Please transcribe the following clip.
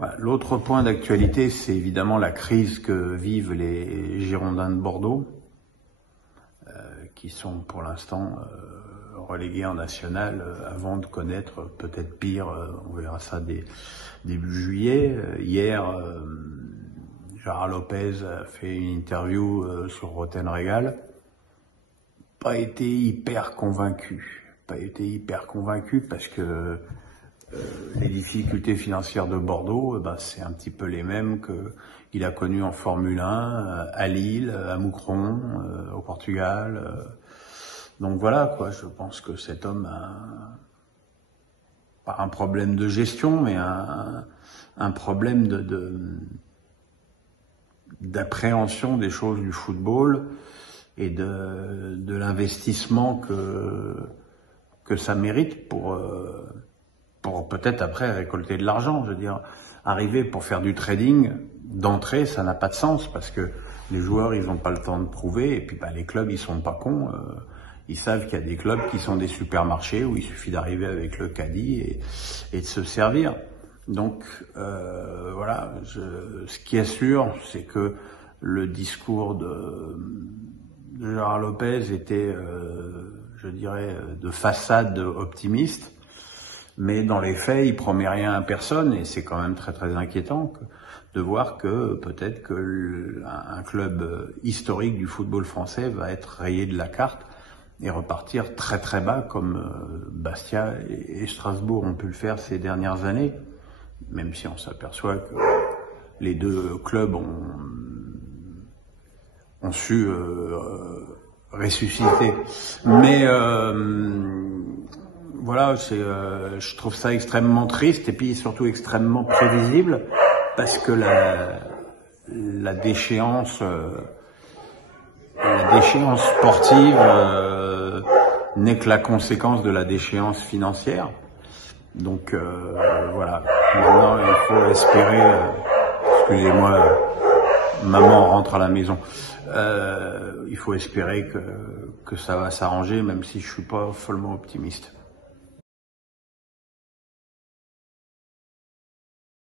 Voilà. L'autre point d'actualité, c'est évidemment la crise que vivent les Girondins de Bordeaux, qui sont pour l'instant relégués en national avant de connaître peut-être pire, on verra ça début juillet. Hier, Gérard Lopez a fait une interview sur Rotten Régal. Pas été hyper convaincu parce que les difficultés financières de Bordeaux, c'est un petit peu les mêmes qu'il a connues en Formule 1, à Lille, à Moucron, au Portugal. Donc voilà, quoi. Je pense que cet homme a pas un problème de gestion, mais un problème d'appréhension des choses du football et de l'investissement que ça mérite pour peut-être après récolter de l'argent. Je veux dire, arriver pour faire du trading d'entrée, ça n'a pas de sens parce que les joueurs, ils n'ont pas le temps de prouver et puis les clubs, ils sont pas cons. Ils savent qu'il y a des clubs qui sont des supermarchés où il suffit d'arriver avec le caddie et de se servir. Donc voilà, ce qui est sûr, c'est que le discours de Gérard Lopez était, je dirais, de façade optimiste. Mais dans les faits, il promet rien à personne et c'est quand même très très inquiétant de voir que peut-être que un club historique du football français va être rayé de la carte et repartir très très bas comme Bastia et Strasbourg ont pu le faire ces dernières années, même si on s'aperçoit que les deux clubs ont su ressusciter. Mais voilà, je trouve ça extrêmement triste et puis surtout extrêmement prévisible parce que la déchéance sportive n'est que la conséquence de la déchéance financière. Donc voilà, maintenant il faut espérer, excusez-moi, maman rentre à la maison. Il faut espérer que ça va s'arranger, même si je suis pas follement optimiste.